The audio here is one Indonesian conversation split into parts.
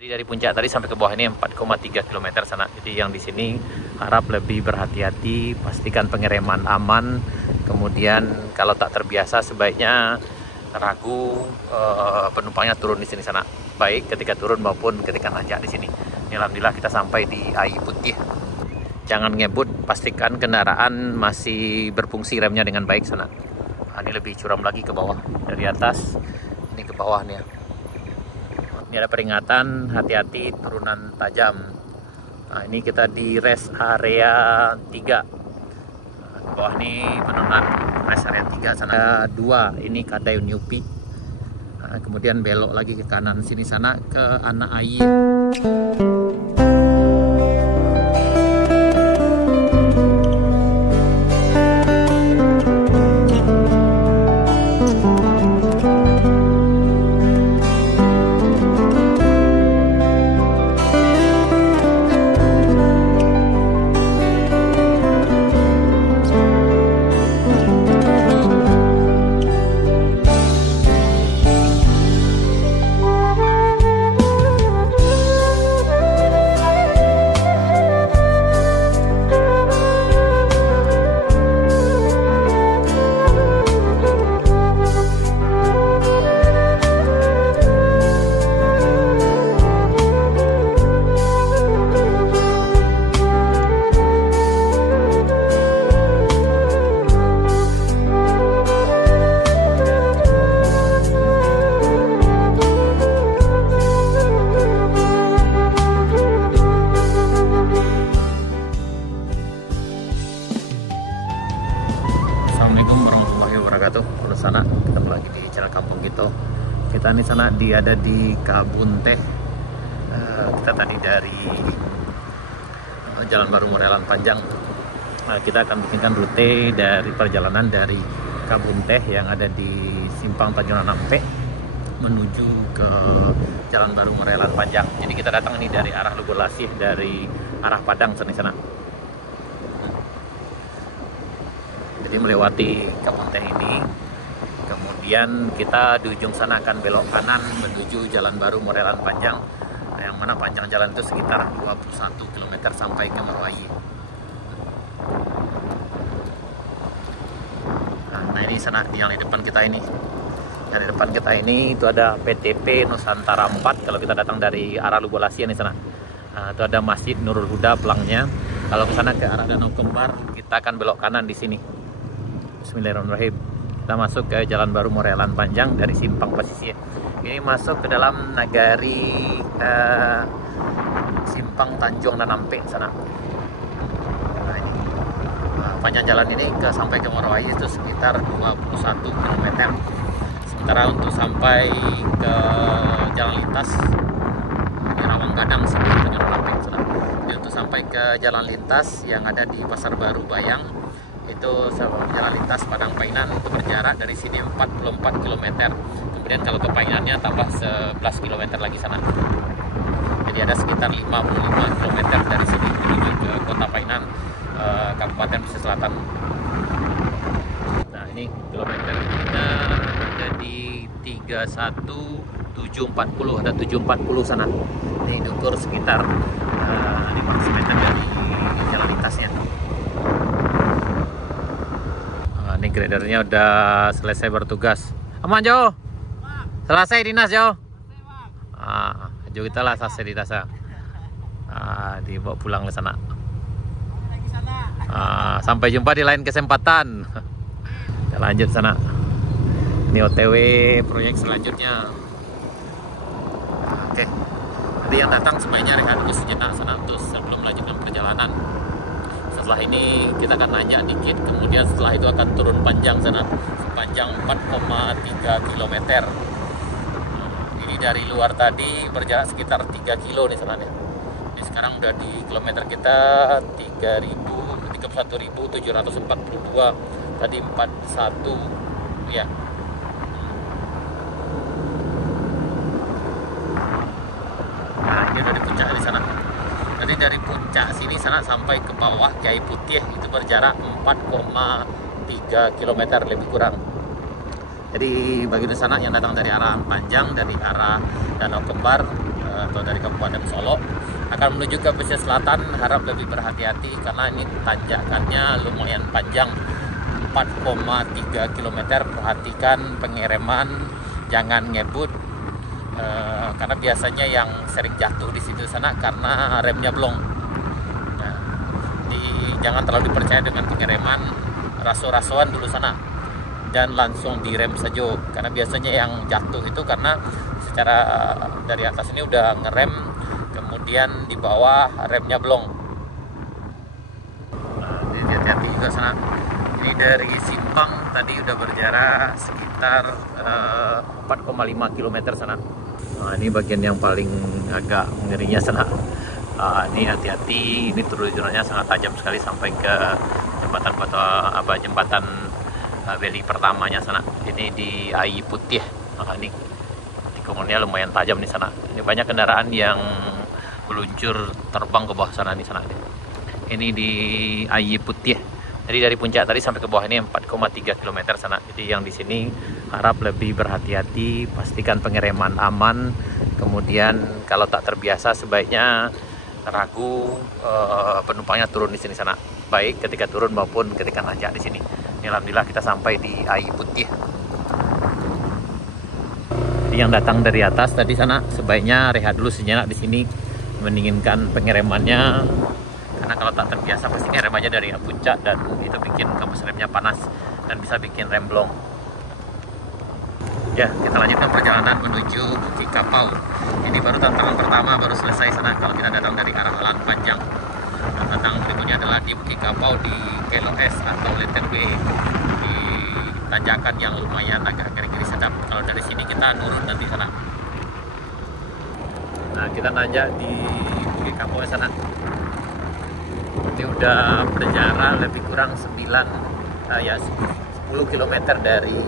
Jadi dari puncak tadi sampai ke bawah ini 4,3 km sana. Jadi yang di sini harap lebih berhati-hati, pastikan pengereman aman. Kemudian kalau tak terbiasa sebaiknya ragu penumpangnya turun di sini sana. Baik ketika turun maupun ketika nanjak di sini. Alhamdulillah kita sampai di Ai Putih. Jangan ngebut, pastikan kendaraan masih berfungsi remnya dengan baik sana. Nah, ini lebih curam lagi ke bawah dari atas, ini ke bawah nih ya. Ini ada peringatan hati-hati turunan tajam. Nah, ini kita di rest area 3. Nah, di bawah ini penurunan rest area 3 sana 2. Ini Kadayun Yupi. Nah, kemudian belok lagi ke kanan sini sana ke Anak Air. Assalamualaikum warahmatullahi wabarakatuh. Kalau sana ketemu lagi di channel Kampung Gitu. Kita nih sana ada di Kabun Teh. Kita tadi dari Jalan Baru Morelan Panjang. Kita akan bikinkan rute dari perjalanan dari Kabun Teh yang ada di Simpang Tanjung Nampe menuju ke Jalan Baru Morelan Panjang. Jadi kita datang nih dari arah Lugolasih, dari arah Padang sana. Jadi melewati Kabun Teh ini, kemudian kita di ujung sana akan belok kanan menuju Jalan Baru Morelan Panjang, yang mana panjang jalan itu sekitar 21 km sampai ke Marwai. Nah ini sana yang di depan kita ini. Yang di depan kita ini itu ada PTP Nusantara 4 kalau kita datang dari arah Lugolasih ini sana. Itu ada Masjid Nurul Huda pelangnya. Kalau ke sana ke arah Danau Kembar, kita akan belok kanan di sini. Bismillahirrahmanirrahim. Kita masuk ke Jalan Baru Morelan Panjang dari Simpang Pasisir. Ini masuk ke dalam nagari Simpang Tanjung Nampe sana. Nah, ini panjang jalan ini sampai ke Marwai itu sekitar 21 km. Sementara untuk sampai ke jalan lintas ini Rawang Gadang sebelum Tanjung Nampe sana. Jadi untuk sampai ke jalan lintas yang ada di Pasar Baru Bayang itu jalan lintas Padang Painan itu berjarak dari sini 44 km. Kemudian kalau ke Painannya tambah 11 km lagi sana. Jadi ada sekitar 55 km dari sini menuju ke Kota Painan, Kabupaten Pesisir Selatan. Nah ini kilometer kita ada di 31740, ada 740 sana. Ini diukur sekitar 500 meter dari jalan lintasnya. Ini gradernya udah selesai bertugas. Aman Jo? Selesai dinas Jo? Jo kita lah selesai dinas ya. Dibawa pulang ke sana. Sampai jumpa di lain kesempatan. Kita lanjut sana. Ini OTW proyek selanjutnya. Oke. Jadi yang datang sebaiknya rehat dulu sejenak sana terus sebelum melanjutkan perjalanan. Setelah ini kita akan nanjak dikit, kemudian setelah itu akan turun panjang sana sepanjang 4,3 km. Ini dari luar tadi berjarak sekitar 3 kilo nih sana nih. Ini sekarang udah di kilometer kita 31.742, tadi 41 ya. Nah ini udah di puncak di sana. Jadi dari puncak sini sana sampai ke bawah Ai Putih itu berjarak 4,3 km lebih kurang. Jadi bagi di sana yang datang dari arah Panjang, dari arah Danau Kembar, atau dari Kabupaten Solo akan menuju ke pesisir selatan, harap lebih berhati-hati karena ini tanjakannya lumayan panjang, 4,3 km. Perhatikan pengereman, jangan ngebut karena biasanya yang sering jatuh di situ sana karena remnya blong. Nah, jangan terlalu dipercaya dengan pengereman, raso-rasoan dulu sana dan langsung direm saja, karena biasanya yang jatuh itu karena secara dari atas ini udah ngerem, kemudian di bawah remnya blong. Nah, hati-hati juga sana. Ini dari Simpang tadi udah berjarak sekitar 4,5 km sana. Nah, ini bagian yang paling agak ngerinya sana. Ini hati-hati, ini turunannya sangat tajam sekali sampai ke jembatan Beli pertamanya sana. Ini di AI Putih. Nah, ini tikungannya lumayan tajam di sana. Ini banyak kendaraan yang meluncur terbang ke bawah sana nih sana. Ini di AI Putih. Jadi dari puncak tadi sampai ke bawah ini 4,3 km sana. Jadi yang di sini harap lebih berhati-hati, pastikan pengereman aman. Kemudian kalau tak terbiasa sebaiknya ragu penumpangnya turun di sini sana. Baik ketika turun maupun ketika nanjak di sini. Ini alhamdulillah kita sampai di AI Putih. Jadi yang datang dari atas tadi sana sebaiknya rehat dulu sejenak di sini, mendinginkan pengeremannya. Karena kalau tak terbiasa pasti ngerem aja dari puncak dan itu bikin kamus remnya panas dan bisa bikin rem blong. Ya, kita lanjutkan perjalanan menuju Bukit Kapau. Ini baru tantangan pertama, baru selesai sana kalau kita datang dari arah Alan Panjang. Dan tantangan berikutnya adalah di Bukit Kapau di KLOS atau Letter B, di tanjakan yang lumayan agak ngeri-ngeri sedap. Kalau dari sini kita nurun nanti sana. Nah, kita nanjak di Bukit Kapau sana. Ini udah berjarak lebih kurang 10 km dari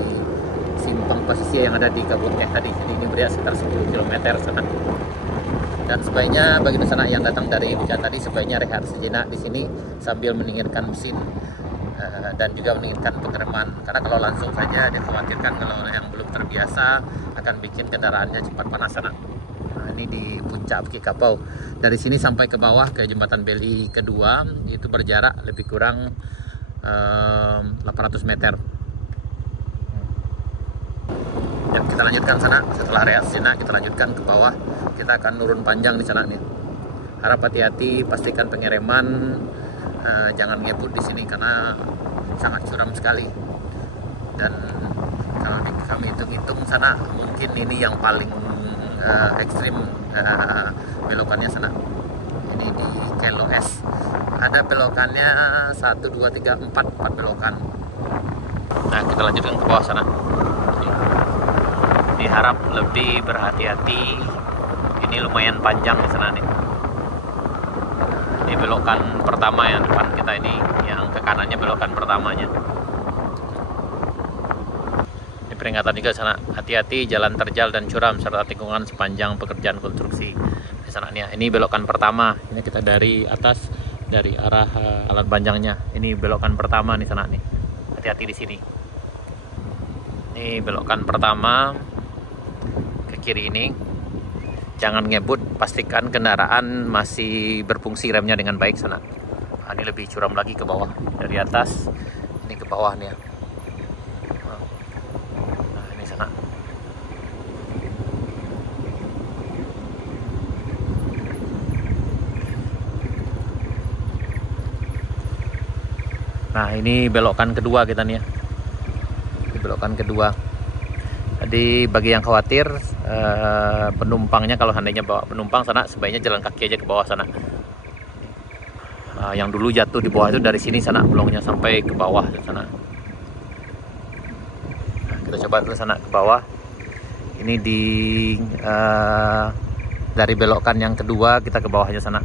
simpang posisi yang ada di Kabupaten tadi. Jadi ini berjarak sekitar 10 km sana. Dan sebaiknya bagi sana yang datang dari puncak tadi sebaiknya rehat sejenak di sini sambil mendinginkan mesin dan juga mendinginkan pengereman. Karena kalau langsung saja dikhawatirkan kalau yang belum terbiasa akan bikin kendaraannya cepat panas sana. Nah, ini di puncak Bukit Kapau. Dari sini sampai ke bawah ke jembatan Beli kedua itu berjarak lebih kurang 800 meter. Dan kita lanjutkan sana, setelah rehat sejenak kita lanjutkan ke bawah. Kita akan turun panjang di sana nih. Harap hati-hati, pastikan pengereman, jangan ngebut di sini karena sangat curam sekali. Dan kalau kami hitung-hitung sana mungkin ini yang paling ekstrim belokannya sana. Ini di KLOS ada belokannya 1, 2, 3, 4 belokan. Nah, kita lanjutkan ke bawah sana. Diharap lebih berhati-hati. Ini lumayan panjang di sana nih. Ini belokan pertama yang depan kita ini, yang ke kanannya belokan pertamanya. Ini peringatan juga sana, hati-hati jalan terjal dan curam serta tikungan sepanjang pekerjaan konstruksi di sana nih. Ini belokan pertama. Ini kita dari atas dari arah alat panjangnya. Ini belokan pertama nih sana nih. Hati-hati di sini. Ini belokan pertama ke kiri ini. Jangan ngebut, pastikan kendaraan masih berfungsi remnya dengan baik sana. Nah, ini lebih curam lagi ke bawah. Dari atas ini ke bawah nih ya. Nah, ini sana. Nah, ini belokan kedua kita nih ya. Ini belokan kedua. Jadi bagi yang khawatir penumpangnya, kalau seandainya bawa penumpang sana sebaiknya jalan kaki aja ke bawah sana. Yang dulu jatuh di bawah itu dari sini sana blongnya sampai ke bawah sana. Nah, kita coba dulu sana ke bawah. Ini di dari belokan yang kedua kita ke bawahnya sana.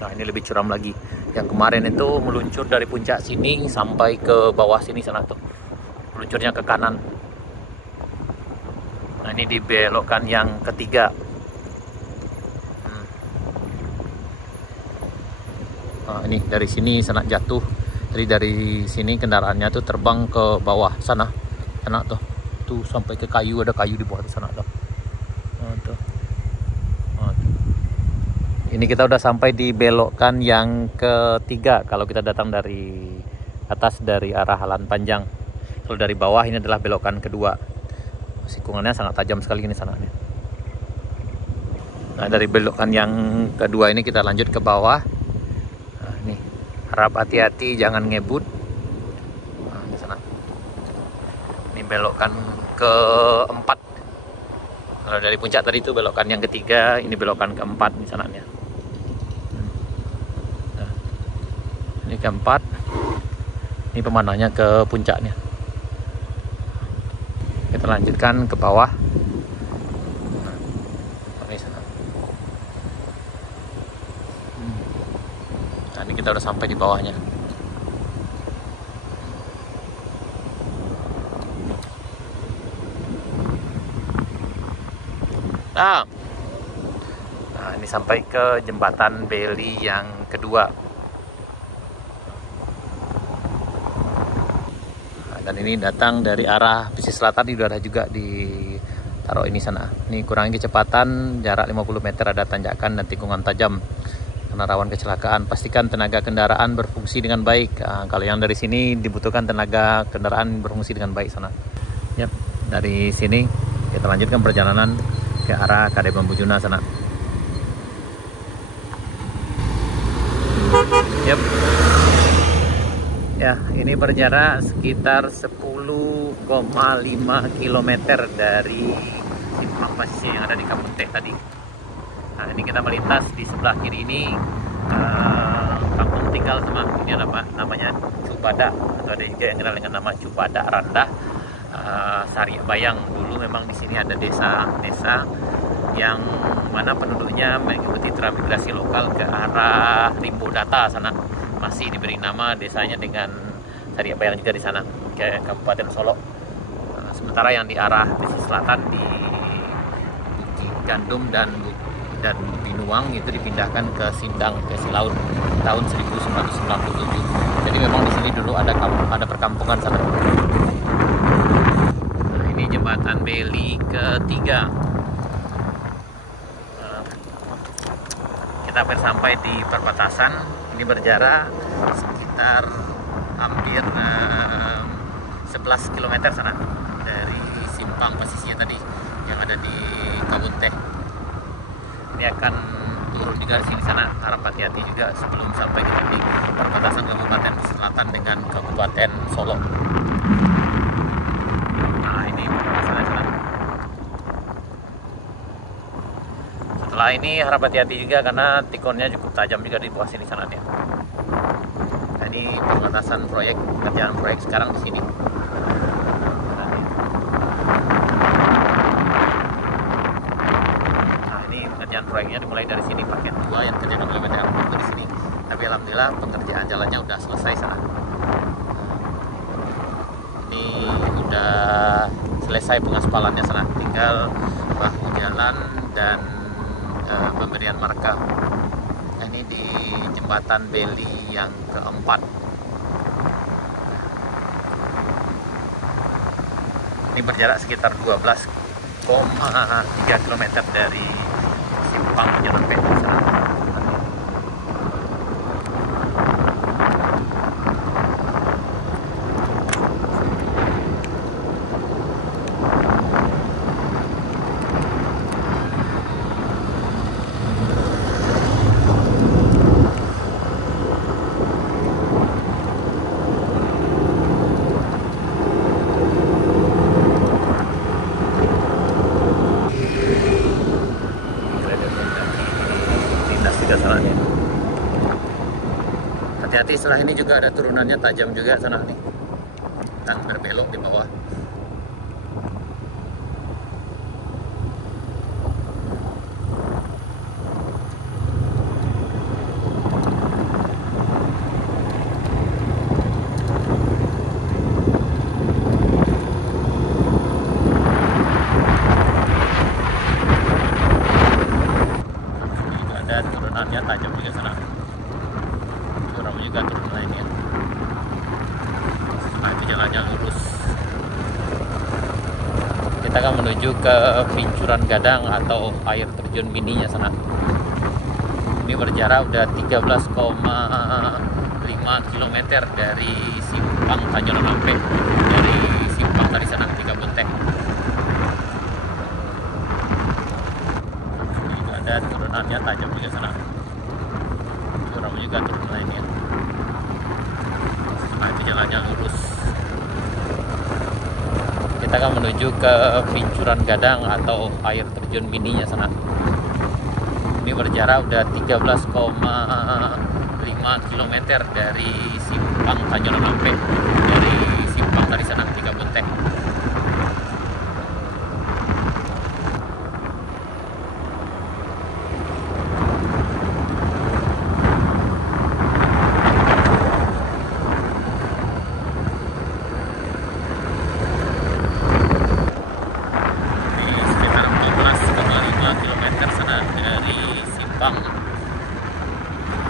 Nah, ini lebih curam lagi. Yang kemarin itu meluncur dari puncak sini sampai ke bawah sini sana tuh. Meluncurnya ke kanan. Nah, ini di belokan yang ketiga. Nah, ini dari sini sana jatuh. Jadi dari sini kendaraannya tuh terbang ke bawah sana. Sana tuh. Tuh sampai ke kayu, ada kayu di bawah sana tuh. Oh, tuh. Oh, tuh. Ini kita udah sampai di belokan yang ketiga kalau kita datang dari atas dari arah Halan Panjang. Kalau dari bawah ini adalah belokan kedua. Sikungannya sangat tajam sekali ini sananya. Nah, dari belokan yang kedua ini kita lanjut ke bawah. Nah, ini harap hati-hati, jangan ngebut. Nah, di sana. Ini belokan keempat. Kalau dari puncak tadi itu belokan yang ketiga, ini belokan keempat di sananya. Nah, ini keempat. Ini pemandangannya ke puncaknya. Kita lanjutkan ke bawah. Nah, ini kita udah sampai di bawahnya. Nah, ini sampai ke jembatan Beli yang kedua. Nah, dan ini datang dari arah pesisir selatan, ini udah ada juga di taruh ini sana. Ini kurangi kecepatan, jarak 50 meter, ada tanjakan dan tikungan tajam karena rawan kecelakaan. Pastikan tenaga kendaraan berfungsi dengan baik. Nah, kalau yang dari sini dibutuhkan tenaga kendaraan berfungsi dengan baik sana. Yap, dari sini kita lanjutkan perjalanan ke arah Kadai Bambu Juna sana. Yap. Ya, ini berjarak sekitar 10,5 km dari simpang pasisnya yang ada di Kampung Teh tadi. Nah, ini kita melintas di sebelah kiri ini kampung tinggal sama ini apa namanya Cupada, atau ada juga yang kenal dengan nama Cupada Randah. Sari Bayang. Dulu memang di sini ada desa yang mana penduduknya mengikuti transmigrasi lokal ke arah Rimbo Data sana. Masih diberi nama desanya dengan Sari Bayang juga di sana, ke Kabupaten Solok. Sementara yang di arah pesisir selatan di Bukit Gandum dan Binuang itu dipindahkan ke Sindang, ke Silaun tahun 1997. Jadi memang di sini dulu ada perkampungan sana. Ini jembatan Beli ketiga. Kita hampir sampai di perbatasan. Ini berjarak sekitar hampir 11 km sana dari simpang pesisir tadi yang ada di Kampung Teh. Ini akan turun juga di sini sana. Harap hati-hati juga sebelum sampai ke titik perbatasan Kabupaten Selatan dengan Kabupaten Solok. Setelah ini harap hati-hati juga karena tikunnya cukup tajam juga di bawah sini sana ya. Nah, ini perbatasan proyek, kerjaan proyek sekarang di sini. Nah, ini kerjaan proyeknya dimulai dari sini, paket 2 yang kerja kilometer itu di sini. Tapi alhamdulillah pengerjaan jalannya udah selesai sana. Ini udah selesai pengaspalannya sana, tinggal bahu jalan dan pemberian marka. Ini di jembatan Beli yang keempat. Ini berjarak sekitar 12,3 km dari simpang Jalan Petra sana. Hati-hati, setelah ini juga ada turunannya tajam juga sana nih, dan berbelok di bawah. Juga ada turunannya tajam juga sana. Juga turun lainnya. Nah, itu jalannya lurus. Mungkin Kita akan menuju ke Pincuran Gadang atau air terjun mininya sana. Ini berjarak udah 13,5 km dari Simpang Tanjung Lampe, dari Simpang dari sana ke Kabunteh. Ini juga ada turunannya tajam juga sana. Curam juga turunan ini ya. Nah, itu jalannya lurus. Kita akan menuju ke Pincuran Gadang atau air terjun mininya sana. Ini berjarak udah 13,5 km dari Simpang Tanjung Lampe, dari Simpang dari sana ke Kabunteh.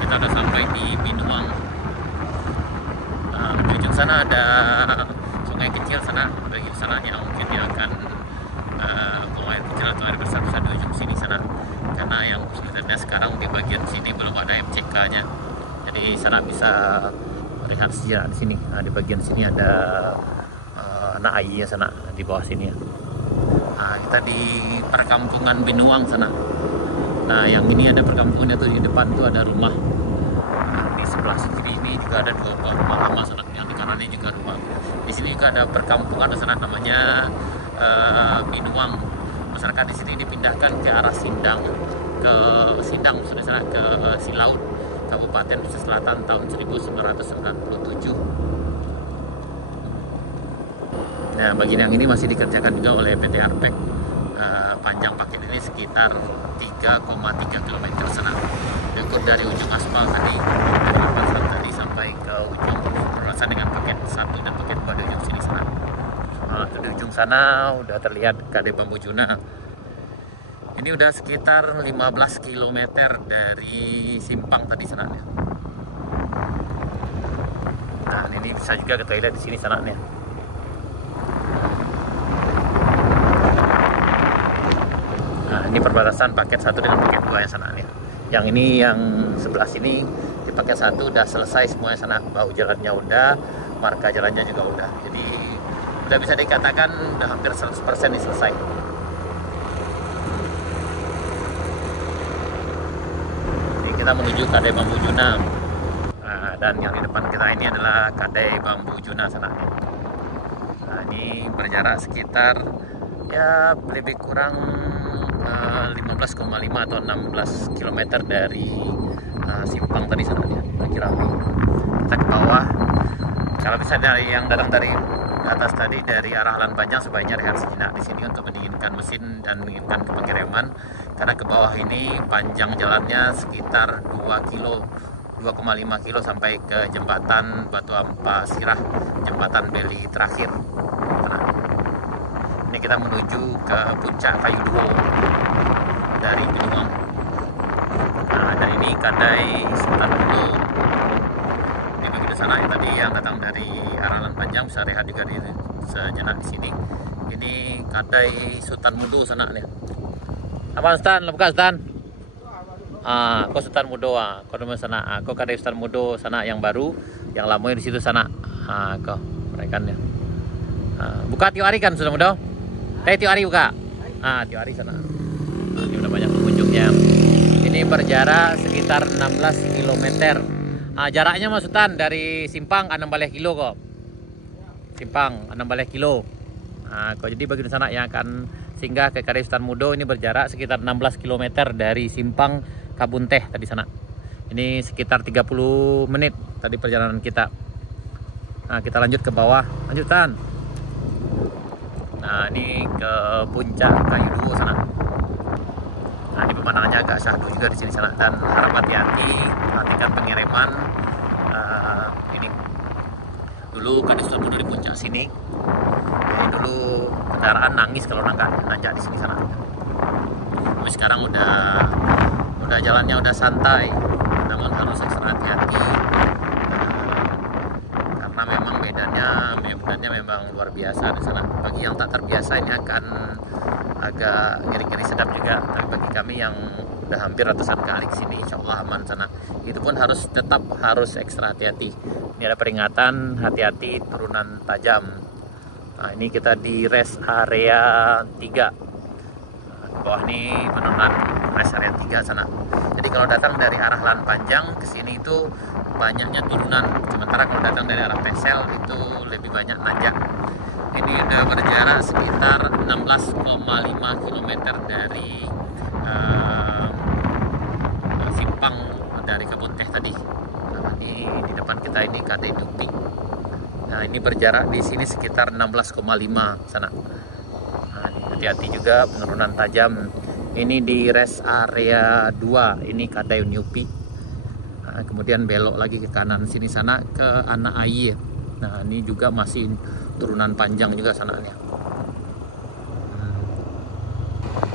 Kita udah sampai di Binuang. Di ujung sana ada sungai kecil sana, bagi sananya mungkin dia akan buang air kecil atau air besar bisa di ujung sini sana. Karena yang kita lihat sekarang di bagian sini belum ada MCK-nya, jadi sana bisa melihat sejarah di sini. Nah, di bagian sini ada anak airnya sana di bawah sini ya. Nah, kita di perkampungan Binuang sana. Nah, yang ini ada perkampungannya tuh, di depan tuh ada rumah. Nah, di sebelah kiri ini juga ada dua rumah lama sana, yang di kanannya juga rumah. Di sini juga ada perkampungan sana namanya Binuang. Masyarakat di sini dipindahkan ke arah Sindang, sudah sana ke Silaut, Kabupaten Pesisir Selatan tahun 1997. Nah, bagian yang ini masih dikerjakan juga oleh PT Arpek. Panjang paket ini sekitar 3,3 km sana. Ikut dari ujung aspal tadi, dari aspal tadi sampai ke ujung berbatasan dengan paket 1 dan paket 2 di ujung sini sana. Nah, di ujung sana udah terlihat KD Bambu Juna. Ini udah sekitar 15 km dari Simpang tadi sana. Nah, ini bisa juga ke toilet di sini sana nih. Nah, ini perbatasan paket 1 dengan paket 2 yang sana nih. Yang ini yang sebelah sini di paket 1 udah selesai semuanya sana. Bahu jalannya udah, marka jalannya juga udah. Jadi udah bisa dikatakan udah hampir 100% nih selesai. Ini kita menuju Kadai Bambu Juna. Nah, dan yang di depan kita ini adalah Kadai Bambu Juna sana. Nah, ini berjarak sekitar ya lebih kurang 15,5 atau 16 km dari Simpang tadi sana ya, Kirami. Kita ke bawah. Kalau bisa dari yang datang dari atas tadi dari arah Lan Panjang, sebaiknya rehat sejenak di sini untuk mendinginkan mesin dan mendinginkan pengiriman. Karena ke bawah ini panjang jalannya sekitar 2,5 kilo sampai ke jembatan Batu Ampa Sirah, jembatan Beli terakhir. Ini kita menuju ke puncak Kayu Duo dari Binuang. Nah, dan ini Kadai Sultan Mudo. Ini begitu sana yang tadi yang datang dari arah Lan Panjang bisa rehat juga di sejenak di sini. Ini Kadai Sultan Mudo sana nih. Apa Stan? Lepas Stan? Kau Sultan Mudo kau nama sana. Kau Kadai Sultan Mudo sana yang baru, yang lamanya di situ sana. Kau mereka nih. Buka tiap hari kan Sultan Mudo? Tiap hari buka. Tiap hari sana. Ini udah banyak pengunjungnya. Ini berjarak sekitar 16 km. Jaraknya Mas Sultan dari Simpang 16 kilo kok. Simpang 16 kilo. Kok jadi bagian sana yang akan singgah ke Kadai Sultan Mudo ini berjarak sekitar 16 km dari Simpang Kabunteh tadi sana. Ini sekitar 30 menit tadi perjalanan kita. Kita lanjut ke bawah. Lanjutan. Nah, ini ke puncak Kayu Duo sana. Nah, ini pemandangannya agak syahdu juga di sini sana, dan harap hati-hati, perhatikan pengiriman. Ini dulu Kadai Sultan Mudo di puncak sini. Jadi dulu kendaraan nangis kalau nanjak di sini sana. Tapi sekarang udah jalannya udah santai, namun harus ekstra hati-hati karena memang memang medannya memang luar biasa di sana. Bagi yang tak terbiasa ini akan agak ngeri-ngeri sedap juga. Tapi bagi kami yang udah hampir ratusan kali ke sini, insya Allah aman sana. Itu pun tetap harus ekstra hati-hati. Ini ada peringatan hati-hati turunan tajam. Nah, ini kita di rest area 3. Di bawah ini penurunan rest area 3 sana. Jadi kalau datang dari arah Lan Panjang ke sini itu banyaknya turunan. Sementara kalau datang dari arah Pesel itu lebih banyak nanjak. Ini udah berjarak sekitar 16,5 km dari simpang dari Kebun Teh tadi. Nah, ini di depan kita ini KD Dupi. Nah, ini berjarak di sini sekitar 16,5 sana. Nah, hati-hati juga penurunan tajam. Ini di rest area 2, ini Kadayun Yupi. Nah, kemudian belok lagi ke kanan sini sana ke Anak Air. Nah, ini juga masih turunan panjang juga sananya.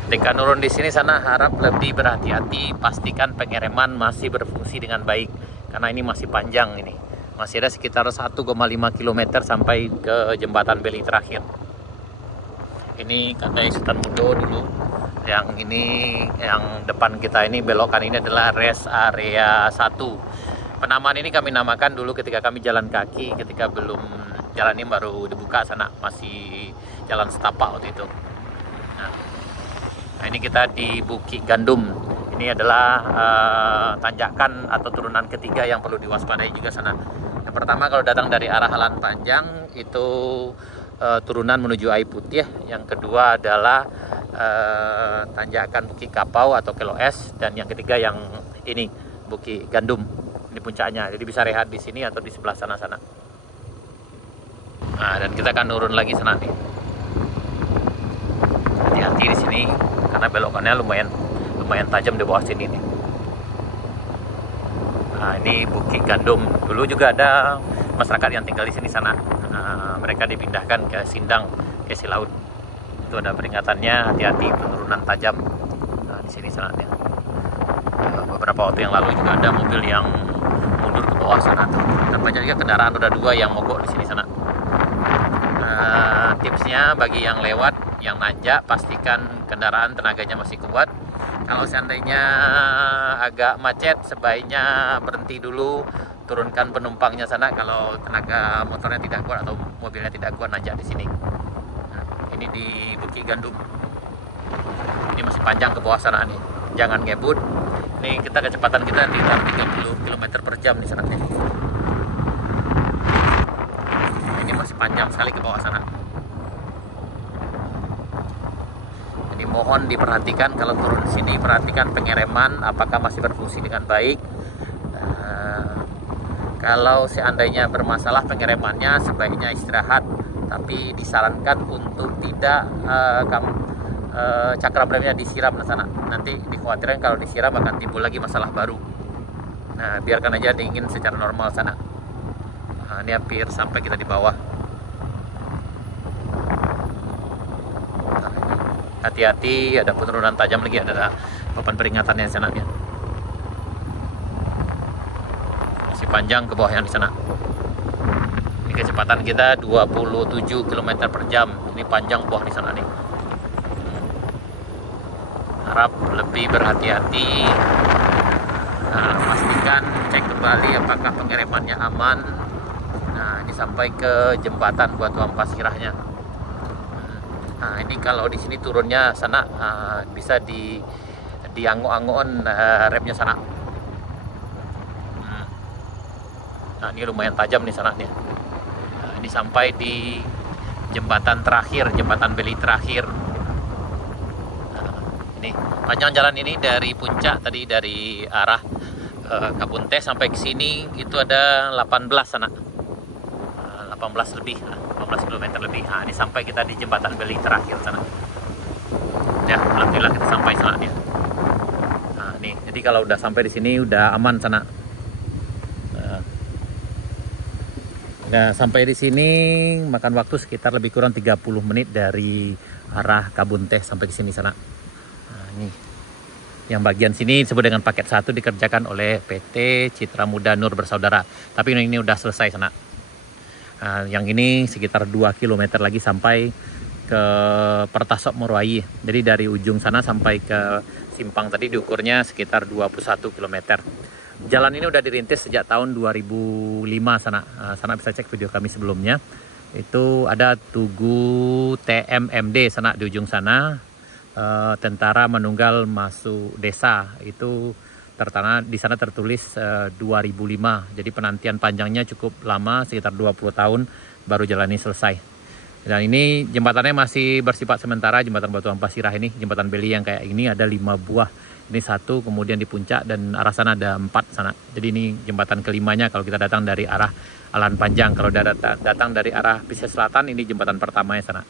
Ketika nurun di sini sana harap lebih berhati-hati, pastikan pengereman masih berfungsi dengan baik karena ini masih panjang ini. Masih ada sekitar 1,5 km sampai ke jembatan Beli terakhir. Ini Kadai Sultan Mudo dulu. Yang ini yang depan kita ini belokan ini adalah rest area 1. Penamaan ini kami namakan dulu ketika kami jalan kaki, ketika belum jalan ini baru dibuka sana, masih jalan setapak waktu itu. Nah, ini kita di Bukit Gandum. Ini adalah tanjakan atau turunan ketiga yang perlu diwaspadai juga sana. Yang pertama kalau datang dari arah Lan Panjang itu turunan menuju Air Putih. Yang kedua adalah tanjakan Bukit Kapau atau Kelo Es, dan yang ketiga yang ini Bukit Gandum. Ini puncaknya. Jadi bisa rehat di sini atau di sebelah sana-sana. Nah, dan kita akan turun lagi sana nih. Hati-hati di sini karena belokannya lumayan tajam di bawah sini nih. Nah, ini Bukit Gandum. Dulu juga ada masyarakat yang tinggal di sini sana. Nah, mereka dipindahkan ke Sindang, ke Silaut. Itu ada peringatannya, hati-hati penurunan tajam. Nah, di sini sana. Beberapa waktu yang lalu juga ada mobil yang mundur ke bawah sana tuh. Dan banyak juga kendaraan roda 2 yang mogok di sini sana. Nah, tipsnya bagi yang lewat, yang nanjak, pastikan kendaraan tenaganya masih kuat. Kalau seandainya agak macet, sebaiknya berhenti dulu, turunkan penumpangnya sana. Kalau tenaga motornya tidak kuat atau mobilnya tidak kuat nanjak di sini. Nah, ini di Bukit Gandum. Ini masih panjang ke bawah sana nih. Jangan ngebut. Ini kita kecepatan kita di 30 km per jam di sana nih. Ini masih panjang sekali ke bawah sana. Jadi mohon diperhatikan kalau turun di sini, perhatikan pengereman apakah masih berfungsi dengan baik. Kalau seandainya bermasalah pengeremannya, sebaiknya istirahat. Tapi disarankan untuk tidak cakram remnya disiram di sana. Nanti dikhawatirkan kalau disiram akan timbul lagi masalah baru. Nah, biarkan aja dingin secara normal sana. Nah, ini hampir sampai kita di bawah. Hati-hati, ada penurunan tajam lagi, ada papan peringatannya di sana. Masih panjang ke bawah yang di sana. Ini kecepatan kita 27 km per jam. Ini panjang bawah di sana nih. Harap lebih berhati-hati. Nah, pastikan cek kembali apakah pengeremannya aman. Nah, ini sampai ke jembatan Batu Ampas Sirahnya. Nah, ini kalau di sini turunnya sana bisa di anggo-anggoan remnya sana. Nah, ini lumayan tajam nih sana nih. Nah, ini sampai di jembatan terakhir, jembatan Beli terakhir. Nah, ini panjang jalan ini dari puncak tadi dari arah Kebun Teh sampai ke sini itu ada 18 sana. 18 lebih, 15 km lebih. Nah, ini sampai kita di jembatan Beli terakhir sana. Ya, alhamdulillah kita sampai sana dia. Nah, nih, jadi kalau udah sampai di sini udah aman sana. Nah, sampai di sini makan waktu sekitar lebih kurang 30 menit dari arah Kebun Teh sampai ke sini sana. Nah, ini yang bagian sini disebut dengan paket 1 dikerjakan oleh PT Citra Muda Nur Bersaudara. Tapi ini udah selesai sana. Yang ini sekitar 2 km lagi sampai ke Pertasok Morowali. Jadi dari ujung sana sampai ke simpang tadi diukurnya sekitar 21 km. Jalan ini udah dirintis sejak tahun 2005 sana. Sana bisa cek video kami sebelumnya. Itu ada Tugu TMMD sana di ujung sana. Tentara Menunggal Masuk Desa itu tertana di sana tertulis 2005. Jadi penantian panjangnya cukup lama, sekitar 20 tahun baru jalan ini selesai. Dan ini jembatannya masih bersifat sementara, jembatan Batu Ampah Sirah ini, jembatan beli yang kayak ini ada 5 buah. Ini 1, kemudian di puncak, dan arah sana ada 4 sana. Jadi ini jembatan kelimanya kalau kita datang dari arah Alan Panjang. Kalau datang dari arah Pesisir Selatan, ini jembatan pertamanya sana.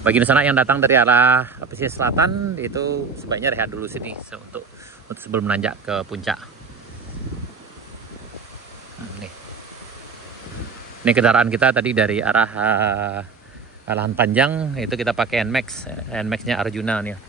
Bagi sana yang datang dari arah pesisir selatan itu sebaiknya rehat dulu sini untuk sebelum menanjak ke puncak. Ini kendaraan kita tadi dari arah Lahan Panjang itu kita pakai NMAX-nya Arjuna nih.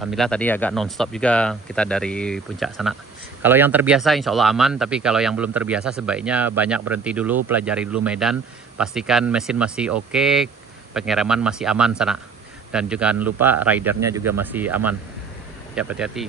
Alhamdulillah tadi agak non-stop juga kita dari puncak sana. Kalau yang terbiasa insya Allah aman, tapi kalau yang belum terbiasa sebaiknya banyak berhenti dulu, pelajari dulu medan, pastikan mesin masih oke, pengereman masih aman sana, dan jangan lupa ridernya juga masih aman. Ya, hati-hati.